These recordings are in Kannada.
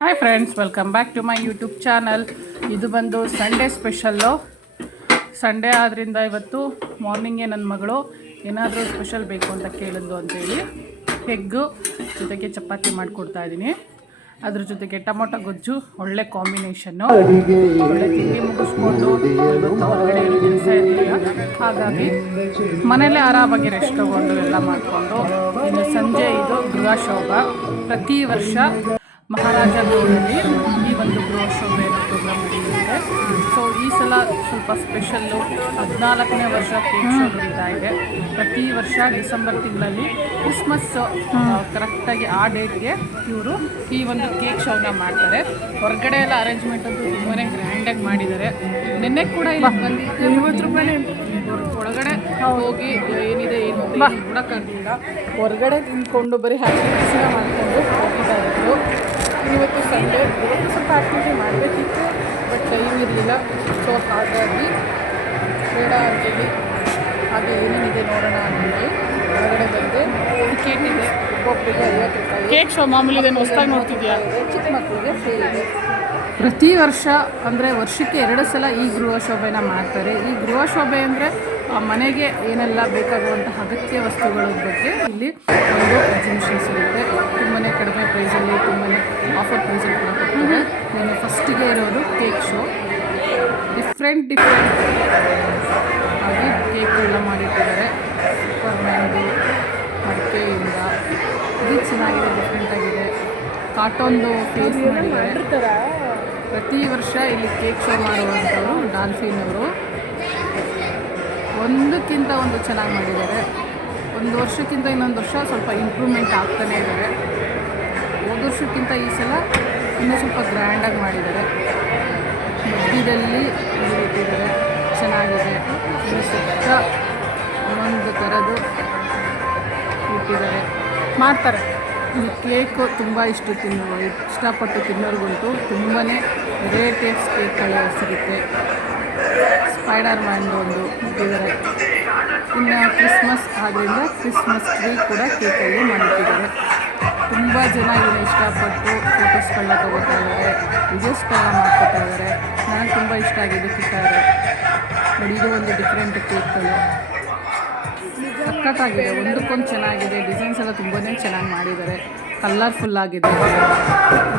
Hi friends welcome back to my YouTube channel ಇದು ಬಂದು ಸಂಡೇ ಸ್ಪೆಷಲ್ಲು ಸಂಡೇ ಆದ್ದರಿಂದ ಇವತ್ತು ಮಾರ್ನಿಂಗೇ ನನ್ನ ಮಗಳು ಏನಾದರೂ ಸ್ಪೆಷಲ್ ಬೇಕು ಅಂತ ಕೇಳಿದ್ದು ಅಂತೇಳಿ. ಹೆಗ್ಗು ಜೊತೆಗೆ ಚಪಾತಿ ಮಾಡಿಕೊಡ್ತಾ ಇದ್ದೀನಿ ಅದ್ರ ಜೊತೆಗೆ ಟೊಮೊಟೊ ಗೊಜ್ಜು, ಒಳ್ಳೆ ಕಾಂಬಿನೇಷನ್ನು ಒಳ್ಳೆ ತಿಂಡಿ ಮುಗಿಸ್ಕೊಂಡು ಹೊರಗಡೆ ಕೆಲಸ ಇರಲಿಲ್ಲ. ಹಾಗಾಗಿ ಮನೇಲೆ ಆರಾಮಾಗಿ ರೆಸ್ಟ್ ತೊಗೊಂಡು ಎಲ್ಲ ಮಾಡಿಕೊಂಡು, ಇನ್ನು ಸಂಜೆ ಇದು ಗೃಹಶೋಭ ಪ್ರತಿ ವರ್ಷ ಮಹಾರಾಜ ರೋಡಲ್ಲಿ ಈ ಒಂದು ಗೃಹ ಶೋಭೆಯನ್ನು ಪ್ರೋಗ್ರಾಮ್ ನಡೆಯುತ್ತೆ ಸೊ ಈ ಸಲ ಸ್ವಲ್ಪ ಸ್ಪೆಷಲ್ಲು ಹದಿನಾಲ್ಕನೇ ವರ್ಷ ಕೇಕ್ ಶೋ ನಡೀತಾ ಇದೆ ಪ್ರತಿ ವರ್ಷ ಡಿಸೆಂಬರ್ ತಿಂಗಳಲ್ಲಿ ಕ್ರಿಸ್ಮಸ್ ಕರೆಕ್ಟಾಗಿ ಆ ಡೇಟ್ಗೆ ಇವರು ಈ ಒಂದು ಕೇಕ್ ಶೋನ ಮಾಡ್ತಾರೆ. ಹೊರಗಡೆ ಎಲ್ಲ ಅರೇಂಜ್ಮೆಂಟ್ ಅಂತೂ ತುಂಬಾ ಗ್ರ್ಯಾಂಡಾಗಿ ಮಾಡಿದ್ದಾರೆ. ನಿನ್ನೆ ಕೂಡ ಇಲ್ಲಿ ಬಂದು ಐವತ್ತು ರೂಪಾಯಿ ಒಳಗಡೆ ಹೋಗಿ ಏನಿದೆ ಏನು ನೋಡೋಕ್ಕಾಗಲಿಲ್ಲ ಹೊರಗಡೆ ತಿಂದ್ಕೊಂಡು ಬರೀ ಹ್ಯಾಪಿ ಮಾಡಿಕೊಂಡು ಹೋಗ್ತಾ ಇದ್ರು. ಇವತ್ತು ಸಂಡೇ ಇವತ್ತು ಸ್ವಲ್ಪ ಆ್ಯಕ್ಟಿವಿಟಿ ಮಾಡಬೇಕಿತ್ತು ಬಟ್ ಟೈಮ್ ಇರಲಿಲ್ಲ. ಸೊ ಹಾಗಾಗಿ ಬೇಡ ಅಂತೇಳಿ ಹಾಗೆ ಏನೇನಿದೆ ನೋಡೋಣ ಅಂತೇಳಿ ಹೊರಗಡೆ ಬಂದೆ. ಟಿಕೆಟ್ ಇದೆ. ಒಬ್ಬೊಬ್ಬರಿಗೆ ಐವತ್ತು ರೂಪಾಯಿ. ಕೇಕ್ ಶೋ ಮಾಮೂಲಿ ಇದನ್ನು ಹೊಸ್ದಾಗಿ ನೋಡ್ತಿದ್ಯಾ? ಚಿಕ್ಕ ಮಕ್ಕಳಿಗೆ ಫ್ರೀ ಇದೆ. ಪ್ರತಿ ವರ್ಷ ಅಂದರೆ ವರ್ಷಕ್ಕೆ ಎರಡು ಸಲ ಈ ಗೃಹ ಶೋಭೆನ ಮಾಡ್ತಾರೆ. ಈ ಗೃಹ ಶೋಭೆ ಅಂದರೆ ಮನೆಗೆ ಏನೆಲ್ಲ ಬೇಕಾಗುವಂತಹ ಅಗತ್ಯ ವಸ್ತುಗಳ ಬಗ್ಗೆ ಇಲ್ಲಿ ಒಂದು ಎಕ್ಸಿಬಿಷನ್ ಇರುತ್ತೆ ತುಂಬಾ ಕಡಿಮೆ ಪ್ರೈಸಲ್ಲಿ ತುಂಬಾ ಆಫರ್ ಪ್ರೈಸಲ್ಲಿ ಕೂಡ ಕೊಡ್ತಾರೆ. ನಾನು ಫಸ್ಟಿಗೆ ಇರೋದು ಕೇಕ್ ಶೋ ಡಿಫ್ರೆಂಟ್ ಡಿಫ್ರೆಂಟ್ ಆಗಿ ಕೇಕ್ಗಳನ್ನ ಮಾಡಿಟ್ಟಿದ್ದಾರೆ. ಸೂಪರ್ ಮಡಿಕೆಯಿಂದ ಇದು ಚೆನ್ನಾಗಿದೆ ಡಿಫ್ರೆಂಟ್ ಆಗಿದೆ. ಕಾಟನ್ದು ಫೇಸ್ ಮಾಡಿದ್ದಾರೆ. ಪ್ರತಿ ವರ್ಷ ಇಲ್ಲಿ ಕೇಕ್ ಶೋ ಮಾಡುವಂಥವ್ರು ಡಾಲ್ಫಿನ್ ಅವರು ಒಂದಕ್ಕಿಂತ ಒಂದು ಚೆನ್ನಾಗಿ ಮಾಡಿದ್ದಾರೆ. ಒಂದು ವರ್ಷಕ್ಕಿಂತ ಇನ್ನೊಂದು ವರ್ಷ ಸ್ವಲ್ಪ ಇಂಪ್ರೂವ್ಮೆಂಟ್ ಆಗ್ತಾನೇ ಇದ್ದಾರೆ. ಹೋದ ವರ್ಷಕ್ಕಿಂತ ಈ ಸಲ ಇನ್ನೂ ಸ್ವಲ್ಪ ಗ್ರ್ಯಾಂಡಾಗಿ ಮಾಡಿದ್ದಾರೆ. ಮಧ್ಯದಲ್ಲಿ ಇದು ಇಟ್ಟಿದ್ದಾರೆ. ಚೆನ್ನಾಗಿದೆ. ಇನ್ನು ಸುತ್ತ ಒಂದೊಂದು ಥರದ್ದು ಇಟ್ಟಿದ್ದಾರೆ. ಮಾಡ್ತಾರೆ. ಈ ಕೇಕು ತುಂಬ ಇಷ್ಟ ತಿನ್ನುವ ಇಷ್ಟಪಟ್ಟು ತಿನ್ನೋರಿಗಂತೂ ತುಂಬಾ ಕೇಕ್ ಕೇಕ್ಗಳು ಸಿಗುತ್ತೆ. ಸ್ಪೈಡರ್ ಮ್ಯಾನ್ ಒಂದು ಇಟ್ಟಿದ್ದಾರೆ ಇನ್ನು ಕ್ರಿಸ್ಮಸ್ ಆದ್ದರಿಂದ ಕ್ರಿಸ್ಮಸ್ ಟ್ರೀ ಕೂಡ ಕೇಕಲ್ಲಿ ಮಾಡಿಟ್ಟಿದ್ದಾರೆ. ತುಂಬ ಜನ ಇದನ್ನು ಇಷ್ಟಪಟ್ಟು ಫೋಟೋಸ್ಗಳನ್ನ ತೊಗೋತಾ ಇದ್ದಾರೆ. ವಿಡಿಯೋಸ್ಗಳನ್ನ ಮಾಡ್ಕೊತಾ ಇದ್ದಾರೆ. ನನಗೆ ತುಂಬ ಇಷ್ಟ ಆಗಿದೆ ಕಿಟ್ಟಾರೆ ಬಟ್ ಇದು ಒಂದು ಡಿಫ್ರೆಂಟ್ ಕೇಕ್ಗಳು ಸಖತ್ತಾಗಿದೆ. ಒಂದಕ್ಕೊಂದು ಚೆನ್ನಾಗಿದೆ. ಡಿಸೈನ್ಸ್ ಎಲ್ಲ ತುಂಬಾ ಚೆನ್ನಾಗಿ ಮಾಡಿದ್ದಾರೆ. ಕಲರ್ಫುಲ್ ಆಗಿದೆ.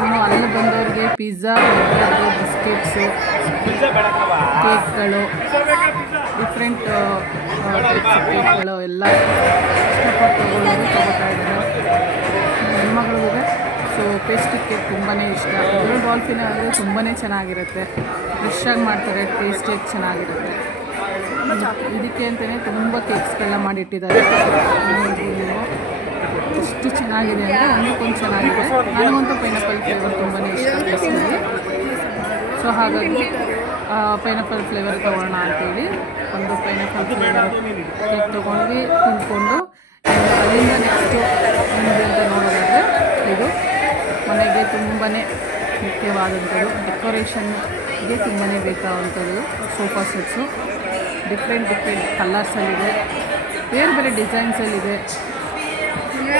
ಇನ್ನು ಅಲ್ಲಿ ಬಂದವರಿಗೆ ಪಿಜ್ಜಾ ಬರ್ಗರ್ ಬಿಸ್ಕೆಟ್ಸು, ಕೇಕ್ಗಳು, ಡಿಫ್ರೆಂಟ್ ಕೇಕ್ಗಳು ಎಲ್ಲ ಇಷ್ಟಪಟ್ಟು ತಗೋತಾ ಇದ್ದಾರೆ. ಹೆಣ್ಮಗಳಿಗೆ ಸೊ ಪೇಸ್ಟಿ ಕೇಕ್ ತುಂಬಾ ಇಷ್ಟ. ಬ್ಲೂ ಡಾಲ್ಫಿನ್ ಆದರೆ ತುಂಬಾ ಚೆನ್ನಾಗಿರುತ್ತೆ. ಫ್ರೆಶ್ಶಾಗಿ ಮಾಡ್ತಾರೆ ಟೇಸ್ಟಿಯಾಗಿ ಚೆನ್ನಾಗಿರುತ್ತೆ. ಇದಕ್ಕೆ ಅಂತಲೇ ತುಂಬ ಕೇಕ್ಸ್ಗಳನ್ನ ಮಾಡಿಟ್ಟಿದ್ದಾರೆ. ಎಷ್ಟು ಚೆನ್ನಾಗಿದೆ ಅಂದರೆ ಒಂದಕ್ಕೊಂದು ಚೆನ್ನಾಗಿದೆ ನನಗಂತೂ ಪೈನಾಪಲ್ ಫ್ಲೇವರ್ ತುಂಬಾ ಇಷ್ಟ ಸೊ ಹಾಗಾಗಿ ಪೈನಾಪಲ್ ಫ್ಲೇವರ್ ತೊಗೊಳ್ಳೋಣ ಅಂತೇಳಿ ಒಂದು ಪೈನಾಪಲ್ ಫ್ಲೇವರ್ ಕೇಕ್ ತೊಗೊಂಡು ತಿಂದ್ಕೊಂಡು ಅಲ್ಲಿಂದ ನೆಕ್ಸ್ಟ್ ಏನಿದೆ ಅಂತ ನೋಡೋದಾದರೆ, ಇದು ಮನೆಗೆ ತುಂಬಾ ಮುಖ್ಯವಾದಂಥದ್ದು. ಡೆಕೋರೇಷನ್ಗೆ ತುಂಬಾ ಬೇಕಾದಂಥದ್ದು ಸೋಫಾ ಸೆಟ್ಸು ಡಿಫ್ರೆಂಟ್ ಡಿಫ್ರೆಂಟ್ ಕಲರ್ಸಲ್ಲಿದೆ ಬೇರೆ ಬೇರೆ ಡಿಸೈನ್ಸಲ್ಲಿದೆ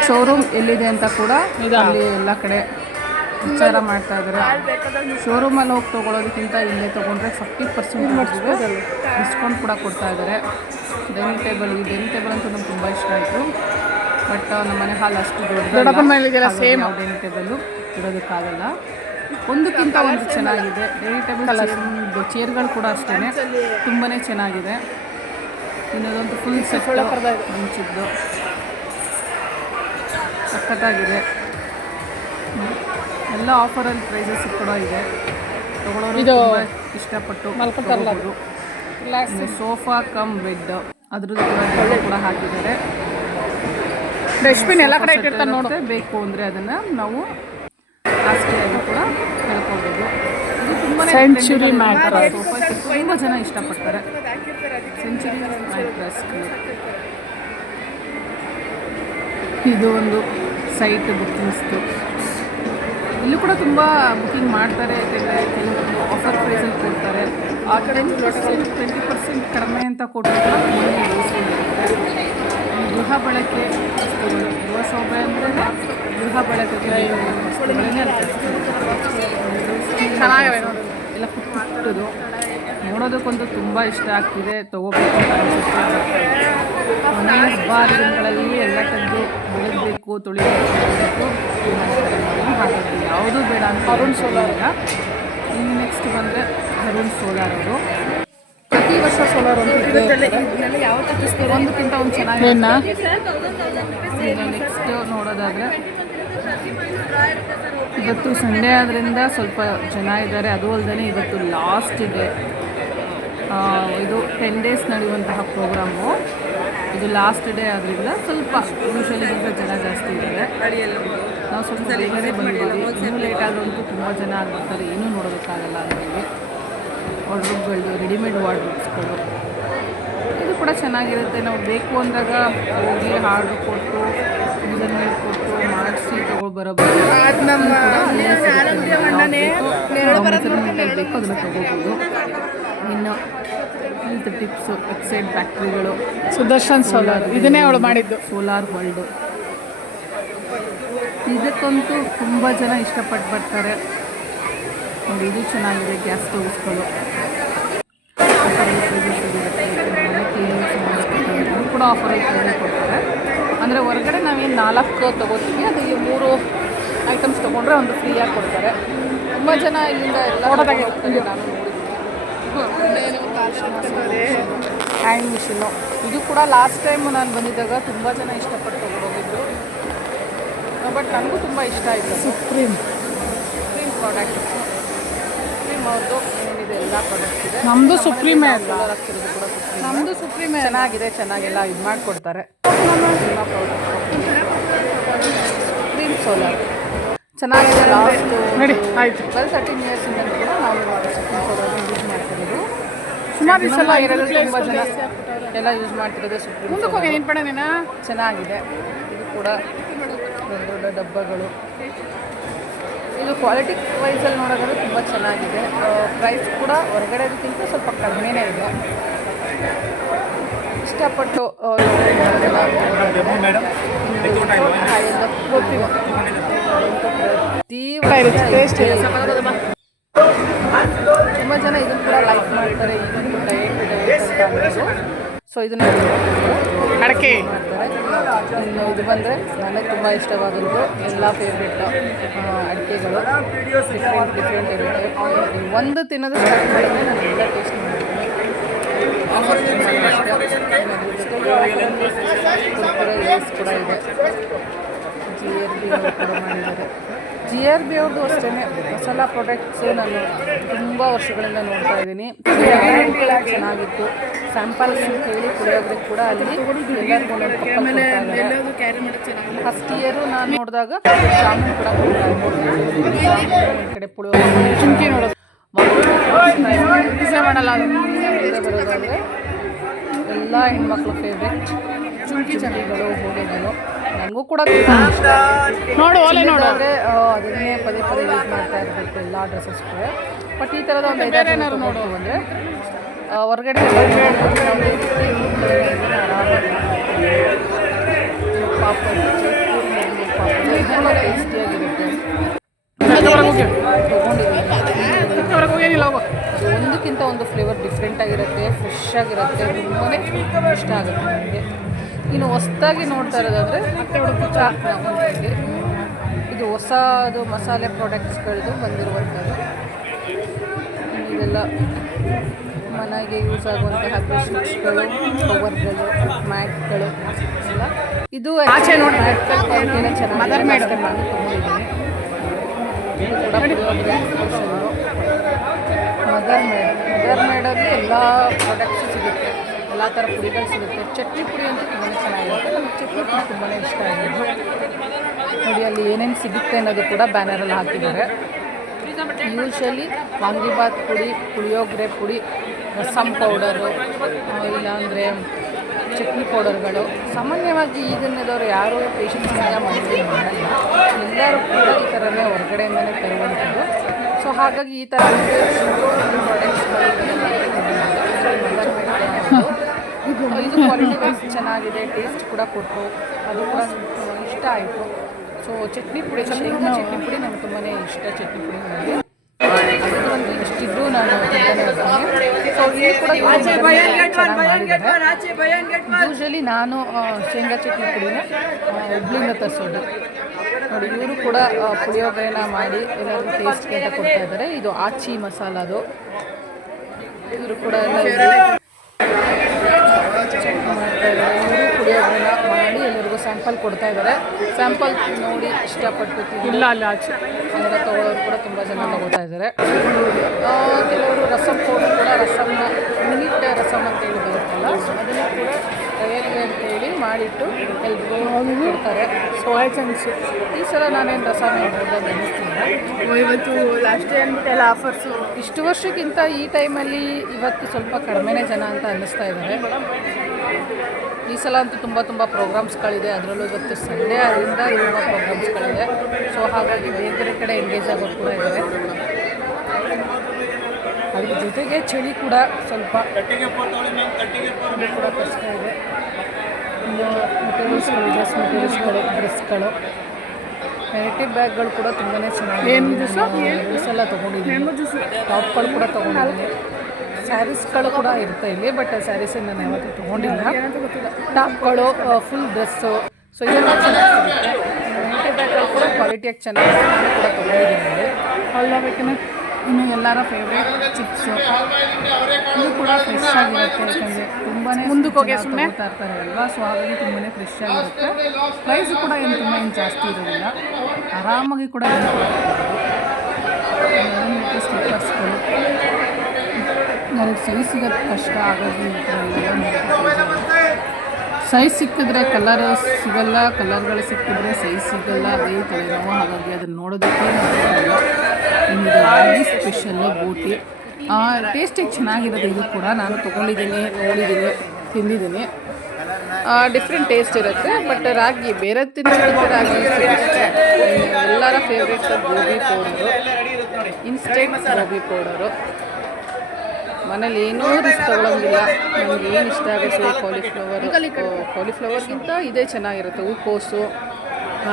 ಶೋರೂಮ್ ಎಲ್ಲಿದೆ ಅಂತ ಕೂಡ ಅಲ್ಲಿ ಎಲ್ಲ ಕಡೆ ವಿಚಾರ ಮಾಡ್ತಾ ಶೋರೂಮ್ ಅಲ್ಲಿ ಹೋಗಿ ತೊಗೊಳೋದಕ್ಕಿಂತ ಇಲ್ಲೇ ತಗೊಂಡ್ರೆ ಫಿಫ್ಟಿ ಪರ್ಸೆಂಟ್ ಡಿಸ್ಕೌಂಟ್ ಕೂಡ ಕೊಡ್ತಾ ಇದ್ದಾರೆ. ಡೈನಿಂಗ್ ಟೇಬಲ್ ಈ ಡೈನಿಂಗ್ ಟೇಬಲ್ ಅಂತೂ ನಮ್ಗೆ ತುಂಬ ಇಷ್ಟ ಆಯಿತು. ಬಟ್ ನಮ್ಮ ಮನೆ ಹಾಲು ಅಷ್ಟು. ದೊಡ್ಡ ಡೈನಿಂಗ್ ಟೇಬಲ್ಲು ಇಡೋದಕ್ಕಾಗಲ್ಲ. ಒಂದಕ್ಕಿಂತ ಒಂದು ಚೆನ್ನಾಗಿದೆ. ಡೈನಿಂಗ್ ಟೇಬಲ್ ಚೇರ್ಗಳು ಕೂಡ ಅಷ್ಟೇ ತುಂಬಾ ಚೆನ್ನಾಗಿದೆ. ಇನ್ನೊಂದು ಫುಲ್ ಸೆಟ್ ಮುಂಚಿದ್ದು ಸಖತ್ತಾಗಿದೆ. ಎಲ್ಲ ಆಫರಲ್ಲಿ ಪ್ರೈಸಸ್ ಕೂಡ ಇದೆ. ತಗೊಳ್ಳೋರು ಇದು ಇಷ್ಟಪಟ್ಟು ಮಲ್ಕೊತಾರಲ್ಲ ರಿಲ್ಯಾಕ್ಸ್ ಸೋಫಾ ಕಮ್ ಬೆಡ್ ಅದ್ರದ್ದು ಕೂಡ ಕೂಡ ಹಾಕಿದ್ದಾರೆ. ಡಸ್ಟ್ಬಿನ್ ಎಲ್ಲ ಕಡೆ ಇಟ್ಟಿರ್ತಾರೆ ನೋಡು. ಬೇಕು ಅಂದರೆ ಅದನ್ನು ನಾವು ಹಾಸಿಗೆಯಾಗಿ ಕೂಡ ಹೇಳ್ಕೊಬೋದು. ಸೆಂಚುರಿ ಮ್ಯಾಟ್ರಸ್ ತುಂಬ ಜನ ಇಷ್ಟಪಡ್ತಾರೆ. ಸೆಂಚುರಿ ಮ್ಯಾಟ್ರಸ್ ಇದು ಒಂದು ಸೈಟ್ ಬುಕ್ಕಿಂಗ್ಸ್ದು ಇಲ್ಲೂ ಕೂಡ ತುಂಬ ಬುಕ್ಕಿಂಗ್ ಮಾಡ್ತಾರೆ ಯಾಕೆಂದರೆ ಕೆಲವೊಂದು ಆಫರ್ ಪ್ರೈಸಲ್ಲಿ ಕೊಡ್ತಾರೆ. ಆ ಕಡೆ ಟ್ವೆಂಟಿ ಪರ್ಸೆಂಟ್ ಕಡಿಮೆ ಅಂತ ಕೊಟ್ಟರೆ ಗೃಹ ಬಳಕೆ ಗೃಹ ಸೌಭಾಗ್ಯ ಅಂದರೆ ಗೃಹ ಬಳಕೆಗೆ ಚೆನ್ನಾಗಿ ಚೆನ್ನಾಗಿವೆ ಎಲ್ಲ ಪುಟ್ಟ ಪುಟ್ಟದು ನೋಡೋದಕ್ಕಂತೂ ತುಂಬ ಇಷ್ಟ ಆಗ್ತಿದೆ. ತಗೋಬೇಕು ಅಂತ ಅನಿಸುತ್ತೆ. ಮನೆ ಬಾರ್ ದಿನಗಳಲ್ಲಿ ಎಲ್ಲ ತೆಗೆದು ಬೆಳಗಬೇಕು ತೊಳಿಬೇಕು ಹಾಗಾಗಿ ಯಾವುದೂ ಬೇಡ ಅಂತ ಅರುಣ್ ಸೋಲಾರ್ ಇನ್ನು ನೆಕ್ಸ್ಟ್ ಬಂದರೆ ಅರುಣ್ ಸೋಲಾರ್ ಅವರು. ಪ್ರತಿ ವರ್ಷ ಸೋಲಾರ್ ಒಂದು ಒಂದಕ್ಕಿಂತ ಒಂದು ಚೆನ್ನಾಗಿ ನೆಕ್ಸ್ಟ್ ನೋಡೋದಾದರೆ ಇವತ್ತು ಸಂಡೇ ಆದ್ದರಿಂದ ಸ್ವಲ್ಪ ಜನ ಇದ್ದಾರೆ. ಅದು ಅಲ್ಲದೆ ಇವತ್ತು ಲಾಸ್ಟ್ ಇದೆ ಇದು ಟೆನ್ ಡೇಸ್ ನಡೆಯುವಂತಹ ಪ್ರೋಗ್ರಾಮು ಇದು ಲಾಸ್ಟ್ ಡೇ ಆದ್ರಿಂದ ಸ್ವಲ್ಪ ಯೂಶಲಿಗಿಂತ ಜನ ಜಾಸ್ತಿ ಇದ್ದಾರೆ. ನಾವು ಸ್ವಲ್ಪ ಬೇಗನೆ ಬಂದಿದ್ದೀವಿ ಇನ್ನೂ ಲೇಟ್ ಆದಂತೂ ತುಂಬ ಜನ ಆಗ್ಬಿಡ್ತಾರೆ. ಏನೂ ನೋಡೋದಕ್ಕಾಗಲ್ಲ ಅದರಲ್ಲಿ ವಾರ್ಡ್ರೂಬ್ಗಳು ರೆಡಿಮೇಡ್ ವಾರ್ಡ್ರೂಬ್ಸ್ಗಳು ಇದು ಕೂಡ ಚೆನ್ನಾಗಿರುತ್ತೆ. ನಾವು ಬೇಕು ಅಂದಾಗ ಹೋಗಿ ಹಾರ್ಡ್ರ್ ಕೊಟ್ಟು ಇದನ್ನು ಹೇಳ್ಕೊಟ್ಟು ಮಾಡಿಸಿ ಬೇಕು. ಅದನ್ನು ತಗೋಬೋದು. ಇನ್ನು ಟಿಪ್ಸ್ ಟಿಪ್ಸು ಎಕ್ಸೈಡ್ ಫ್ಯಾಕ್ಟ್ರಿಗಳು ಸುದರ್ಶನ್ ಸೋಲಾರ್ ಇದನ್ನೇ ಅವಳು ಮಾಡಿದ್ದು. ಸೋಲಾರ್ ವರ್ಲ್ಡು ಇದಕ್ಕಂತೂ ತುಂಬ ಜನ ಇಷ್ಟಪಟ್ಟು ಬರ್ತಾರೆ. ನೋಡಿ ಇದು ಚೆನ್ನಾಗಿದೆ ಗ್ಯಾಸ್ ಸ್ಟವ್ಸ್ಗಳು ಕೂಡ ಆಫರ್ ಐತೆ ಕೊಡ್ತಾರೆ ಅಂದರೆ ಹೊರಗಡೆ ನಾವೇನು ನಾಲ್ಕು ತೊಗೋತೀವಿ ಅದು ಈ ಮೂರು ಐಟಮ್ಸ್ ತೊಗೊಂಡ್ರೆ ಒಂದು ಫ್ರೀಯಾಗಿ ಕೊಡ್ತಾರೆ. ತುಂಬ ಜನ ಇಲ್ಲಿಂದ ಎಲ್ಲ ನಾನು ಹ್ಯಾಂಡ್ ಮಿಷಿನ್ನು ಇದು ಕೂಡ ಲಾಸ್ಟ್ ಟೈಮ್ ನಾನು ಬಂದಿದ್ದಾಗ ತುಂಬ ಜನ ಇಷ್ಟಪಟ್ಟು ತೊಗೊಂಡೋಗಿದ್ರು ಬಟ್ ನನಗೂ ತುಂಬ ಇಷ್ಟ ಆಯಿತು. ಸುಪ್ರೀಮ್ ಸುಪ್ರೀಮ್ ಪ್ರಾಡಕ್ಟ್ ಸುಪ್ರೀಮ್ ಅವ್ರದ್ದು ಏನಿದೆ ಎಲ್ಲ ಪ್ರಾಡಕ್ಟ್ ಇದೆ. ನಮ್ಮದು ಸುಪ್ರೀಮೇ ಅಲ್ಲ. ನಮ್ಮದು ಸುಪ್ರೀಮೇ ಚೆನ್ನಾಗಿದೆ ಚೆನ್ನಾಗೆಲ್ಲ ಇದು ಮಾಡಿಕೊಡ್ತಾರೆ. ಸುಪ್ರೀಮ್ ಸೋಲಾರ್ ಚೆನ್ನಾಗಿದೆ ಲಾಸ್ಟು ನಡಿ ಆಯಿತು. ಟ್ವೆಲ್ ತರ್ಟೀನ್ ಇಯರ್ಸಿಂದ ಕೂಡ ನಾವು ಸುಪ್ರೀಮ್ ಸೋಲಾರ್ ಸುಮಾರು ದಿವಸ ಎಲ್ಲ ಇರೋದು ತುಂಬ ಜನ ಎಲ್ಲ ಯೂಸ್ ಮಾಡ್ತಿರೋದು ಸುಪ್ರೀಂ ಮುಂದಕ್ಕೆ ಹೋಗಿ ಏನು ಪಡೆ ನೀನು? ಚೆನ್ನಾಗಿದೆ. ಇದು ಕೂಡ ದೊಡ್ಡ ದೊಡ್ಡ ಡಬ್ಬಗಳು. ಇದು ಕ್ವಾಲಿಟಿ ವೈಸಲ್ಲಿ ನೋಡೋದಾದ್ರೆ ತುಂಬ ಚೆನ್ನಾಗಿದೆ. ಪ್ರೈಸ್ ಕೂಡ ಹೊರಗಡೆದಕ್ಕಿಂತ ಸ್ವಲ್ಪ ಕಡಿಮೆನೇ ಇದೆ. ಇಷ್ಟಪಟ್ಟು ಗೊತ್ತಿಲ್ಲ ಇದೆ. ತುಂಬ ಜನ ಕೂಡ ಲೈಕ್ ಮಾಡ್ತಾರೆ ಈಗಂತೂ ಡಯಟ್ ಸೊ ಇದನ್ನ ಅಡಕೆ ಮಾಡ್ತಾರೆ ಇನ್ನು ಇದು ಬಂದರೆ ನನಗೆ ತುಂಬ ಇಷ್ಟವಾದದ್ದು ಎಲ್ಲ ಫೇವ್ರೆಟ್ ಅಡಿಕೆಗಳು ಡಿಫ್ರೆಂಟ್ ಡಿಫ್ರೆಂಟ್ ಇರುತ್ತೆ ಒಂದು ತಿನ್ನೋದು ಸ್ಟಾರ್ಟ್ ಮಾಡಿದ್ರೆ ನಾನು ಎಲ್ಲ ಟೇಸ್ಟ್ ಮಾಡ್ತೀನಿ ಕೂಡ ಇದೆ ಜಿ ಎಲ್ ಬಿ ಕೂಡ ಮಾಡಿದ್ದಾರೆ ಜಿ ಆರ್ ಬಿ ಅವ್ರದ್ದು ಅಷ್ಟೇ ಮಸಾಲ ಪ್ರಾಡಕ್ಟ್ಸು ನಾನು ತುಂಬ ವರ್ಷಗಳಿಂದ ನೋಡ್ತಾ ಇದ್ದೀನಿ ಚೆನ್ನಾಗಿತ್ತು ಸ್ಯಾಂಪಲ್ಸ್ ಹೇಳಿ ಕುಡಿಯೋದ್ರೆ ಕೂಡ ಅಲ್ಲಿ ಫಸ್ಟ್ ಇಯರು ನಾನು ನೋಡಿದಾಗ ಜಾಮೂನ್ ಕೂಡ. ಕಡೆ ಪುಳಿಯೋಗರೆ ಚುಂಕಿ ನೋಡೋದು ಮಾಡಲ್ಲ ಎಲ್ಲ ಹೆಣ್ಮಕ್ಳು ಫೇವ್ರೆಟ್ ಚುಂಕಿ ಚಂಡಿಗಳು ಹೋಳಿಗಳು ನನಗೂ ಕೂಡ ನೋಡು ಓಲೆ ನೋಡು ಅದನ್ನೇ ಪದೇ ಪದೇ ಯೂಸ್ ಮಾಡ್ತಾ ಇರಬೇಕು ಎಲ್ಲ ಡ್ರೆಸ್ಸಸ್ ಕೂಡ ಬಟ್ ಈ ಥರದ ಒಂದು ಐದಾರು ಏನಾದ್ರು ನೋಡು ಅಂದರೆ ಹೊರಗಡೆ ಒಂದಕ್ಕಿಂತ ಒಂದು ಫ್ಲೇವರ್ ಡಿಫ್ರೆಂಟ್ ಆಗಿರುತ್ತೆ ಫ್ರೆಶ್ ಆಗಿರುತ್ತೆ ತುಂಬಾ ಇಷ್ಟ ಆಗುತ್ತೆ ನನಗೆ ಇನ್ನು ಹೊಸ್ದಾಗಿ ನೋಡ್ತಾ ಇರೋದಾದರೆ ಇದು ಹೊಸದು ಮಸಾಲೆ ಪ್ರಾಡಕ್ಟ್ಸ್ಗಳದ್ದು ಬಂದಿರುವಂಥದ್ದು. ಇದೆಲ್ಲ ಮನೆಗೆ ಯೂಸ್ ಆಗುವಂತಹ ಬ್ರಷ್ಗಳು ಕವರ್ಗಳು ಮ್ಯಾಟ್ಗಳು ಎಲ್ಲ. ಇದು ಆಚೆ ನೋಡಿ. ಮದರ್ ನಾನು ಮದರ್ ಮೇಡ್ ಮದರ್ ಮೇಡಲ್ಲಿ ಎಲ್ಲ ಪ್ರಾಡಕ್ಟ್ಸು ಸಿಗುತ್ತೆ. ಎಲ್ಲ ಥರ ಪುಡಿಗಳು ಸಿಗುತ್ತೆ. ಚಟ್ನಿ ಪುಡಿ ಅಂತೂ ತುಂಬ ಚೆನ್ನಾಗಿರುತ್ತೆ. ನಮಗೆ ಚಟ್ನಿ ಪುಡಿ ತುಂಬಾ ಇಷ್ಟ ಆಗಿದೆ ನೋಡಿ, ಅಲ್ಲಿ ಏನೇನು ಸಿಗುತ್ತೆ ಅನ್ನೋದು ಕೂಡ ಬ್ಯಾನರಲ್ಲಿ ಹಾಕಿದ್ದಾರೆ. ಯೂಶಲಿ ವಾಂಗಿಬಾತ್ ಪುಡಿ, ಪುಳಿಯೋಗರೆ ಪುಡಿ, ರಸಂ ಪೌಡರು ಇಲ್ಲಾಂದರೆ ಚಟ್ನಿ ಪೌಡರ್ಗಳು ಸಾಮಾನ್ಯವಾಗಿ ಈಗಿನದವರು ಯಾರೂ ಪೇಷಂಟ್ಸಿಂದ ಮಾಡಿ ಮಾಡಲ್ಲ ಎಲ್ಲರೂ ಕೂಡ ಈ ಥರನೇ ಹೊರಗಡೆಯಿಂದನೇ ತರುವಂಥದ್ದು. ಸೊ ಹಾಗಾಗಿ ಈ ಥರ ಪ್ರಾಡಕ್ಟ್ಸ್ಗಳು ಇದು ಕ್ವಾಲಿಟಿ ವೈಸ್ ಚೆನ್ನಾಗಿದೆ ಟೇಸ್ಟ್ ಕೂಡ ಕೊಟ್ಟರು. ಅದು ಕೂಡ ಇಷ್ಟ ಆಯಿತು. ಸೊ ಚಟ್ನಿ ಪುಡಿ ಶೇಂಗಾ ಚಟ್ನಿ ಪುಡಿ ನಂಗೆ ತುಂಬಾ ಇಷ್ಟ ಚಟ್ನಿ ಪುಡಿ ನನಗೆ ಒಂದು ಇಷ್ಟಿದ್ರು ನಾನು ಸೊ ಇದು ಕೂಡ ಯೂಶಲಿ ನಾನು ಶೇಂಗಾ ಚಟ್ನಿ ಪುಡಿನ ಇಡ್ಲಿಂದ ಹುಬ್ಳಿಂದ ತರಿಸೋದು ನೋಡಿ ಇವರು ಕೂಡ ಪುಳಿಯೋಗರೆನ ಮಾಡಿ ಎಲ್ಲರಿಗೂ ಟೇಸ್ಟ್ ಅಂತ ಕೊಡ್ತಾ ಇದ್ದಾರೆ. ಇದು ಆಚಿ ಮಸಾಲ ಅದು ಇವರು ಕೂಡ ಎಲ್ಲ ಮಾಡ್ತಾ ಇದ್ದಾರೆ. ಎಲ್ಲರೂ ಪುಳಿಯೋಗರೆನ ಮಾಡಿ ಎಲ್ಲರಿಗೂ ಸ್ಯಾಂಪಲ್ ಕೊಡ್ತಾ ಇದ್ದಾರೆ. ಸ್ಯಾಂಪಲ್ ನೋಡಿ ಇಷ್ಟಪಟ್ಟು ಇಲ್ಲ ಅಲ್ಲಿ ಆಚೆ ಅದರ ತಗೊಳ್ಳೋರು ಕೂಡ ತುಂಬ ಜನ ತಗೋತಾ ಇದ್ದಾರೆ. ಕೆಲವರು ರಸಮ್ ಪೌಡರ್ ಕೂಡ ರಸಮ್ನ ಮಿನಿಟ್ ರಸಮ್ ಅಂತ ಹೇಳಿ ಬರುತ್ತಲ್ಲ ಅದನ್ನು ಕೂಡ ತಯಾರಿಗೆ ಅಂತೇಳಿ ಮಾಡಿಟ್ಟು ಎಲ್ರಿಗೂ ಕೊಡ್ತಾರೆ. ಸೋಯ್ ಚಂಕ್ಸ್ ಈ ಸಲ ನಾನೇನು ರಸಮ್ ಅಂತ ಅನ್ನಿಸ್ತಿಲ್ಲ ಇವತ್ತು ಲಾಸ್ಟ್ ಡೇ ಅಂದ್ಬಿಟ್ಟು ಎಲ್ಲ ಆಫರ್ಸು ಇಷ್ಟು ವರ್ಷಕ್ಕಿಂತ ಈ ಟೈಮಲ್ಲಿ ಇವತ್ತು ಸ್ವಲ್ಪ ಕಡಿಮೆನೇ ಜನ ಅಂತ ಅನ್ನಿಸ್ತಾ ಇದ್ದಾರೆ. ಈ ಸಲ ಅಂತೂ ತುಂಬ ತುಂಬ ಪ್ರೋಗ್ರಾಮ್ಸ್ಗಳಿದೆ. ಅದರಲ್ಲೂ ಇವತ್ತು ಸಂಡೇ ಅದರಿಂದ ತುಂಬ ಪ್ರೋಗ್ರಾಮ್ಸ್ಗಳಿದೆ. ಸೊ ಹಾಗಾಗಿ ಬೇರೆ ಬೇರೆ ಕಡೆ ಎಂಗೇಜ್ ಆಗೋದು ಕೂಡ ಇದ್ದಾರೆ ಅದ್ರ ಜೊತೆಗೆ ಚಳಿ ಕೂಡ ಸ್ವಲ್ಪ ಕೂಡ ಕಷ್ಟ ಇದೆ. ಇನ್ನು ಮೆಟೀರಿಯಲ್ಸ್ಗಳು ಡ್ರೆಸ್ ಮೆಟೀರಿಯಲ್ಸ್ಗಳು ಡ್ರೆಸ್ಗಳು ನೆಗೆಟಿವ್ ಬ್ಯಾಗ್ಗಳು ಕೂಡ ತುಂಬಾ? ಚೆನ್ನಾಗಿದೆ. ಡ್ರೆಸ್ ಎಲ್ಲ ತೊಗೊಂಡಿದ್ದೀನಿ ಟಾಪ್ಗಳು ಕೂಡ ತೊಗೊಂಡಿದ್ದೀನಿ ಸ್ಯಾರೀಸ್ಗಳು ಕೂಡ ಇರುತ್ತೆ ಇಲ್ಲಿ ಬಟ್ ಸ್ಯಾರೀಸ್ ನಾನು ಯಾವತ್ತೂ ತೊಗೊಂಡಿಲ್ಲ. ಟಾಪ್ಗಳು ಫುಲ್ ಡ್ರೆಸ್ಸು ಸೊ ಇದೆಲ್ಲ ಚೆನ್ನಾಗಿರುತ್ತೆ. ಕೂಡ ಕ್ವಾಲಿಟಿಯಾಗಿ ಚೆನ್ನಾಗಿ ನಾನು ಕೂಡ ತೊಗೊಂಡಿದ್ದೀನಿ ಅಲ್ಲ ಇನ್ನು ಎಲ್ಲರ ಫೇವ್ರೇಟ್ ಚಿಪ್ಸು ಇದು ಕೂಡ ಫ್ರೆಶ್ ಆಗಿರುತ್ತೆ ಯಾಕಂದರೆ ತುಂಬಾ ಮುಂದಕ್ಕೆ ಸುಮ್ಮನೆ. ಇರ್ತಾರೆ ಅಲ್ವಾ? ಸೊ ಹಾಗಾಗಿ ತುಂಬಾ ಫ್ರೆಶ್ ಆಗಿರುತ್ತೆ. ಪ್ರೈಸ್ ಕೂಡ ಏನು ತುಂಬ ಏನು ಜಾಸ್ತಿ ಇರೋದಿಲ್ಲ. ಆರಾಮಾಗಿ ಕೂಡ ಸ್ಲಿಪ್ಪರ್ಸ್ಗಳು ನನಗೆ ಸೈಜ್ ಸಿಗೋದು ಕಷ್ಟ ಆಗೋದು ಸೈಜ್ ಸಿಕ್ಕಿದ್ರೆ ಕಲರ್ ಸಿಗಲ್ಲ, ಕಲರ್ಗಳು ಸಿಕ್ಕಿದ್ರೆ ಸೈಜ್ ಸಿಗಲ್ಲ, ಅದೇ ತಲೆನೋವು ಹಾಗಾಗಿ ಅದನ್ನು ನೋಡೋದಕ್ಕೆ ಇದು ಸ್ಪೆಷಲ್ಲು ಬೂಟಿ. ಟೇಸ್ಟಿಗೆ ಚೆನ್ನಾಗಿರೋದು ಇದು ಕೂಡ ನಾನು ತೊಗೊಂಡಿದ್ದೀನಿ, ನೋಡಿದ್ದೀನಿ, ತಿಂದಿದ್ದೀನಿ. ಡಿಫ್ರೆಂಟ್ ಟೇಸ್ಟ್ ಇರುತ್ತೆ ಬಟ್ ರಾಗಿ ಬೇರೆ ತಿನ್ನೋದಕ್ಕೆ ರಾಗಿ. ಎಲ್ಲರ favourite gobi powder. Instant gobi powder. ಮನೇಲಿ ಏನೂ ರಿಸ್ಕ್ ತಗೊಳ್ಳೋಂಗಿಲ್ಲ ನಮ್ಗೆ ಏನು ಇಷ್ಟ ಆಗುತ್ತೆ ಕಾಲಿಫ್ಲವರ್ ಕಾಲಿಫ್ಲವರ್ಗಿಂತ ಇದೇ ಚೆನ್ನಾಗಿರುತ್ತೆ. ಹೂಕೋಸು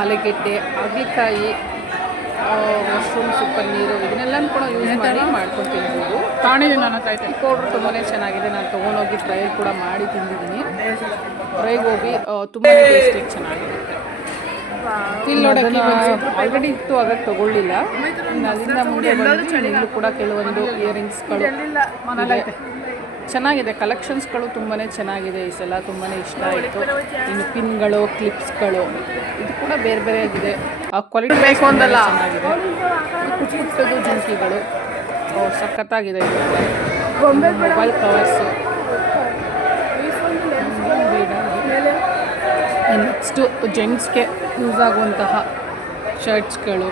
ಆಲೂಗೆಡ್ಡೆ ಹಾಗಲಕಾಯಿ ಮಶ್ರೂಮ್ಸು ಪನ್ನೀರು ಇದನ್ನೆಲ್ಲ ಕೂಡ ಯೂಸ್ ಮಾಡಿ ಮಾಡ್ಕೊಂಡು ತಿನ್ಬೋದು ತಾಣಿದ್ದೀನಿ ನಾನು ಈ ಪೌಡ್ರ್ ತುಂಬಾ ಚೆನ್ನಾಗಿದೆ. ನಾನು ತೊಗೊಂಡೋಗಿ ಟ್ರೈ ಕೂಡ ಮಾಡಿ ತಿಂದಿದ್ದೀನಿ. ಫ್ರೈ ಗೋಬಿ ತುಂಬಾ ಟೇಸ್ಟಿಗೆ ಚೆನ್ನಾಗಿರುತ್ತೆ. ಇಲ್ಲಿ ನೋಡೋಕೆ ಆಲ್ರೆಡಿ ಇತ್ತು ಆಗ ತಗೊಳ್ಳಿಲ್ಲ. ಇನ್ನು ಅಲ್ಲಿಂದ ಮುಂದೆ ಕೂಡ ಕೆಲವೊಂದು ಇಯರಿಂಗ್ಸ್ಗಳು ಚೆನ್ನಾಗಿದೆ ಚೆನ್ನಾಗಿದೆ ಕಲೆಕ್ಷನ್ಸ್ಗಳು ತುಂಬಾ ಚೆನ್ನಾಗಿದೆ ಈ ಸಲ ತುಂಬಾ ಇಷ್ಟ ಆಯಿತು. ಇನ್ನು ಪಿನ್ಗಳು ಕ್ಲಿಪ್ಸ್ಗಳು ಇದು ಕೂಡ ಬೇರೆ ಬೇರೆ ಆಗಿದೆ. ಆ ಕ್ವಾಲಿಟಿ ಬೇಕು ಅಂದಲ್ಲ? ಚೆನ್ನಾಗಿದೆ. ಪುಟ್ಟ ಪುಟ್ಟದು ಸಖತ್ತಾಗಿದೆ ಇದು ಮೊಬೈಲ್ ಕವರ್ಸು ನೆಕ್ಸ್ಟು ಜೆಂಟ್ಸ್ಗೆ ಯೂಸ್ ಆಗುವಂತಹ ಶರ್ಟ್ಸ್ಗಳು.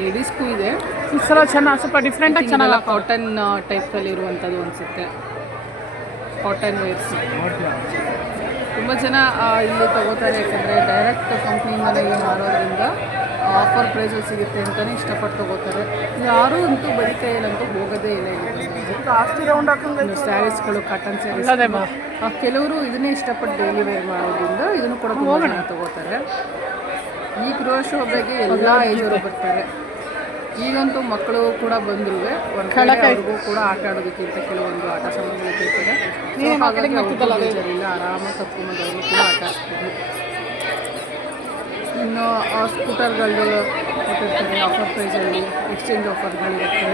ಲೇಡೀಸ್ಗೂ ಇದೆ. ಈ ಸಲ ಚೆನ್ನಾಗಿ ಸ್ವಲ್ಪ ಡಿಫ್ರೆಂಟಾಗಿ ಚೆನ್ನಾಗಿ ಕಾಟನ್ ಟೈಪಲ್ಲಿ ಇರುವಂಥದ್ದು ಅನಿಸುತ್ತೆ. ಕಾಟನ್ ವೇರ್ಸ್ ತುಂಬ ಜನ ಇಲ್ಲಿ ತಗೋತಾರೆ ಯಾಕಂದರೆ ಡೈರೆಕ್ಟ್ ಕಂಪ್ನಿಯಿಂದಲೇ ಇಲ್ಲಿ ಮಾರೋದ್ರಿಂದ ಆಫರ್ ಪ್ರೈಸಲ್ಲಿ ಸಿಗುತ್ತೆ ಅಂತಲೇ ಇಷ್ಟಪಟ್ಟು ತಗೋತಾರೆ. ಯಾರೂ ಅಂತೂ ಬರೀ ಕೈಯಲ್ಲಂತೂ ಹೋಗೋದೇ ಇಲ್ಲ ಇಲ್ಲಿ. ಸ್ಯಾರೀಸ್ಗಳು ಕಾಟನ್ ಸ್ಯಾರೀಸ್ ಕೆಲವರು ಇದನ್ನೇ ಇಷ್ಟಪಟ್ಟು ಡೈಲಿ ವೇರ್ ಮಾಡೋದ್ರಿಂದ ಇದನ್ನು ಕೂಡ ಹೋಗೋಣ. ಅಂತ ತಗೋತಾರೆ. ಈ ಗೃಹ ಶೋಭೆಗೆ ಎಲ್ಲ ಏಜವರು ಬರ್ತಾರೆ. ಈಗಂತೂ ಮಕ್ಕಳು ಕೂಡ ಬಂದ್ರು ಅವ್ರಿಗೂ ಕೂಡ ಆಟ ಆಡೋದಕ್ಕಿಂತ ಕೆಲವೊಂದು ಆಟ ಸಾಮಾನುಗಳು ಇರ್ತದೆ So ಹಾಗಾಗಿ ಅವ್ರಿಗೂ ಬೇಜಾರಿಲ್ಲ. ಆರಾಮಾಗಿ ಕರ್ಕೊಂಬಂದವರು ಕೂಡ ಆಟ ಆಡ್ತಾರೆ ಇನ್ನು ಆ ಸ್ಕೂಟರ್ಗಳು ಕೊಟ್ಟಿರ್ತಾರೆ ಆಫರ್ ಪ್ರೈಸಲ್ಲಿ ಎಕ್ಸ್ಚೇಂಜ್ ಆಫರ್ಗಳಿರುತ್ತೆ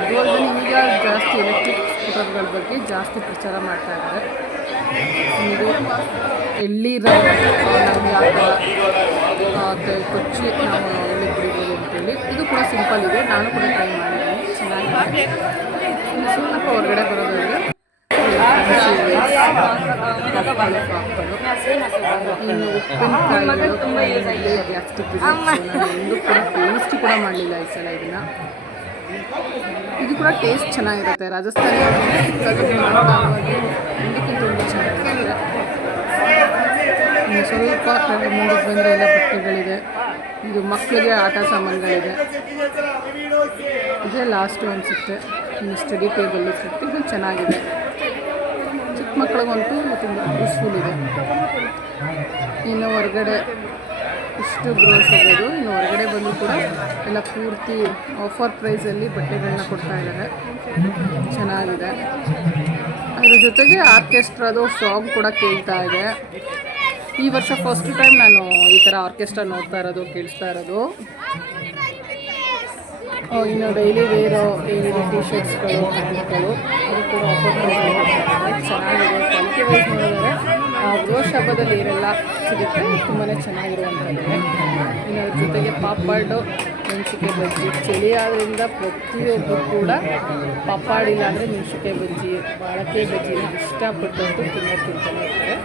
ಅದು ಈಗ ಜಾಸ್ತಿ ಎಲೆಕ್ಟ್ರಿಕ್ ಸ್ಕೂಟರ್ಗಳ ಬಗ್ಗೆ ಜಾಸ್ತಿ ಪ್ರಚಾರ ಮಾಡ್ತಾ ಇದ್ದಾರೆ. ಇದು ತ- ಕೊಚ್ಚಿ ನಾವು ಎಲ್ಲಿ ಕುಡಿಬೋದು ಅಂತೇಳಿ. ಇದು ಕೂಡ ಸಿಂಪಲ್ ಇದೆ. ನಾನು ಕೂಡ ಟ್ರೈ ಮಾಡಿದ್ದೀನಿ. ಚೆನ್ನಾಗಿ ಸ್ವಲ್ಪ ಹೊರಗಡೆ ಬರೋದಾದ್ರೆ ಇನ್ನು ಉಪ್ಪಿನಕಾಯಿಗಳು ಪ್ಲಾಸ್ಟಿಕ್ ಇದೆ ಸೊ ನಾನು ಎಂದೂ ಕೂಡ ಟೇಸ್ಟ್ ಕೂಡ ಮಾಡಲಿಲ್ಲ ಈ ಸಲ ಇದನ್ನು ಇದು ಕೂಡ ಟೇಸ್ಟ್ ಚೆನ್ನಾಗಿರುತ್ತೆ, ರಾಜಸ್ಥಾನಿ ಇದಕ್ಕಿಂತ ತುಂಬ ಚೆನ್ನಾಗಿರುತ್ತೆ ಸ್ವಲ್ಪ ಮುಂದಕ್ಕೆ ಬಂದರೆ ಎಲ್ಲ ಬಟ್ಟೆಗಳಿದೆ ಇದು ಮಕ್ಕಳಿಗೆ ಆಟ ಸಾಮಾನುಗಳಿದೆ ಇದೇ ಲಾಸ್ಟು ಅನಿಸುತ್ತೆ ಇನ್ನು ಸ್ಟಡಿ ಟೇಬಲ್ ಇದು ಚೆನ್ನಾಗಿದೆ ಮಕ್ಕಳಿಗಂತೂ ತುಂಬ ಯೂಸ್ಫುಲ್ ಇದೆ. ಇನ್ನು ಹೊರಗಡೆ ಇಷ್ಟು ಗ್ರೋಸ್ ಆಗೋದು ಇನ್ನು ಹೊರಗಡೆ ಬಂದು ಕೂಡ ಎಲ್ಲ ಪೂರ್ತಿ ಆಫರ್ ಪ್ರೈಸಲ್ಲಿ ಬಟ್ಟೆಗಳನ್ನ ಕೊಡ್ತಾ ಇದ್ದಾರೆ. ಚೆನ್ನಾಗಿದೆ. ಅದ್ರ ಜೊತೆಗೆ ಆರ್ಕೆಸ್ಟ್ರಾದು ಸಾಂಗ್ ಕೂಡ ಕೇಳ್ತಾ ಇದೆ. ಈ ವರ್ಷ ಫಸ್ಟ್ ಟೈಮ್ ನಾನು ಈ ಥರ ಆರ್ಕೆಸ್ಟ್ರಾ ನೋಡ್ತಾ ಇರೋದು, ಕೇಳಿಸ್ತಾ ಇರೋದು. ಇನ್ನು ಡೈಲಿ ವೇರು ಟಿ ಶರ್ಟ್ಸ್ಗಳು ಪ್ಯಾಂಟ್ಗಳು ಕೂಡ ಆಫರ್ ಚೆನ್ನಾಗಿದೆ. ಕ್ವಾಲಿಟಿ ವೈಸ್ ನೋಡಿದರೆ ರೋಷ್ ಹಬ್ಬದಲ್ಲಿ ಇರೆಲ್ಲ ಸಿಗುತ್ತೆ. ತುಂಬಾ ಚೆನ್ನಾಗಿರುವಂಥದ್ದು ಇನ್ನು ಅದ್ರ ಜೊತೆಗೆ ಪಾಪಾಡು ಮೆಣಸಿಕೆ ಬಜ್ಜಿ. ಚಳಿ ಆದ್ದರಿಂದ ಪ್ರತಿಯೊಬ್ಬರು ಕೂಡ ಪಾಪಾಡಿಲ್ಲ ಅಂದರೆ ಮೆಣಸಿಕೆ ಬಜ್ಜಿ, ಬಾಳಕೆ ಬಜ್ಜಿನ ಇಷ್ಟಪಟ್ಟಂತೂ ತುಂಬ ತಿಂತಾನೆ ಇರ್ತಾರೆ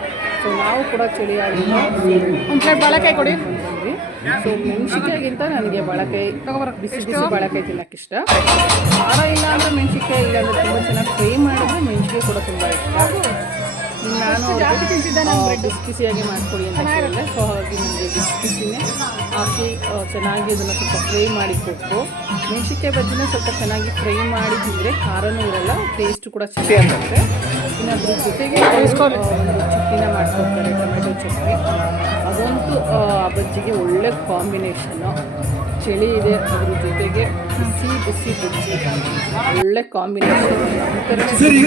ಸೊ ನಾವು ಕೂಡ ಚಳಿ ಆಗಿಲ್ಲ ಒಂದು ಪ್ಲೇಟ್ ಬಾಳೆಕಾಯಿ ಕೊಡಿ. ಸೊ ಮೆಣಸಿಕಾಯಿಗಿಂತ ನನಗೆ ಬಳಕೆ ಬಿಸಿ ಬಿಸಿ ಬಳಕೆ ತಿನ್ನಕ್ಕೆ ಇಷ್ಟ. ಖಾರ ಇಲ್ಲ ಅಂದರೆ ಮೆಣಸಿಕಾಯಿ ಇಲ್ಲ ಅಂದರೆ ತುಂಬ ಚೆನ್ನಾಗಿ ಫ್ರೈ ಮಾಡಿದ್ರೆ ಮೆಣಸಿಕಾಯಿ ಕೂಡ ತುಂಬ ಇಷ್ಟ. ನಾನು ನಾನು ಅವ್ರಿಗೆ ಬಿಸಿ ಬಿಸಿಯಾಗಿ ಮಾಡಿಕೊಡಿ ಅಂತ ಹೇಳಿದೆ ಸೊ ಹಾಗಾಗಿ ನನಗೆ ಬಿಸಿ ಬಿಸಿನೇ ಹಾಕಿ ಚೆನ್ನಾಗಿ ಅದನ್ನು ಸ್ವಲ್ಪ ಫ್ರೈ ಮಾಡಿ ಕೊಟ್ಟು ಮೆಣಸಿಕಾಯಿ ಬಜ್ಜಿನ ಸ್ವಲ್ಪ ಚೆನ್ನಾಗಿ ಫ್ರೈ ಮಾಡಿ ತಿಂದರೆ ಖಾರನೂ ಇರಲ್ಲ ಟೇಸ್ಟ್ ಕೂಡ ಚೆನ್ನಾಗಿರುತ್ತೆ. ಇನ್ನು ಅದ್ರ ಜೊತೆಗೆ ಮಾಡ್ಕೊಡ್ತಾರೆ ಟೊಮೆಟೊ ಚಟ್ನಿ. ಅದಂತೂ ಬಜ್ಜಿಗೆ ಒಳ್ಳೆ ಕಾಂಬಿನೇಷನ್ನು ಚಳಿ ಇದೆ ಅದ್ರ ಜೊತೆಗೆ ಬಿಸಿ ಬಿಸಿ ಬಜ್ಜಿ. ಒಳ್ಳೆ ಕಾಂಬಿನೇಷನ್ ಈ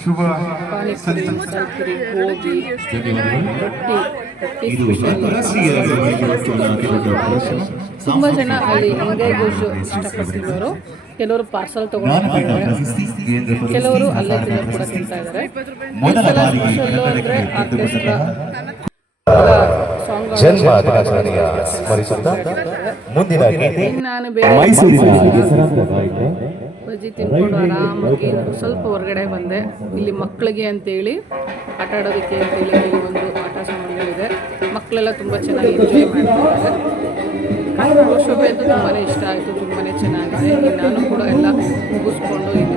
ಶುಭ. ತುಂಬ ಜನ ಅಲ್ಲಿ ಹಂಗೆ ಗೊಜ್ಜು ಇಷ್ಟಪಡ್ತಿರೋರು ಕೆಲವರು ಪಾರ್ಸಲ್ ತಗೊಂಡಿದ್ದಾರೆ ತೊಗೊಂಡು ಕೆಲವರು ಅಲ್ಲೇ ಕೂಡ ತಿಂತಾ ಇದ್ದಾರೆ ಜನ್ಮ ದಿನಾಚರಣೆಯ ಸ್ಮರಿಸುತ್ತಾ? ಮುಂದಿನ ನಾನು ಬೇರೆ ಮೈಸೂರಿನ ಹೆಸರಾಂತ ಗಾಯಕ ಬಜ್ಜಿ ತಿನ್ಕೊಂಡು ಆರಾಮಾಗಿ ಸ್ವಲ್ಪ ಹೊರಗಡೆ ಬಂದೆ. ಇಲ್ಲಿ ಮಕ್ಕಳಿಗೆ ಅಂತೇಳಿ ಆಟ ಆಡೋದಕ್ಕೆ ಅಂತೇಳಿ ಇಲ್ಲಿ ಒಂದು ಆಟ ಸಾಮಾನುಗಳಿದೆ ಮಕ್ಕಳೆಲ್ಲ ತುಂಬ ಚೆನ್ನಾಗಿ ಎಂಜಾಯ್ ಮಾಡ್ತಾರೆ ಕಾರ್ಯಕ್ರಮ ಶೋಭೆ ಅಂತ ತುಂಬಾ ಇಷ್ಟ ಆಯಿತು ತುಂಬಾ ಚೆನ್ನಾಗಿದೆ. ನಾನು ಕೂಡ ಎಲ್ಲ ಮುಗಿಸ್ಕೊಂಡು ಇಲ್ಲಿ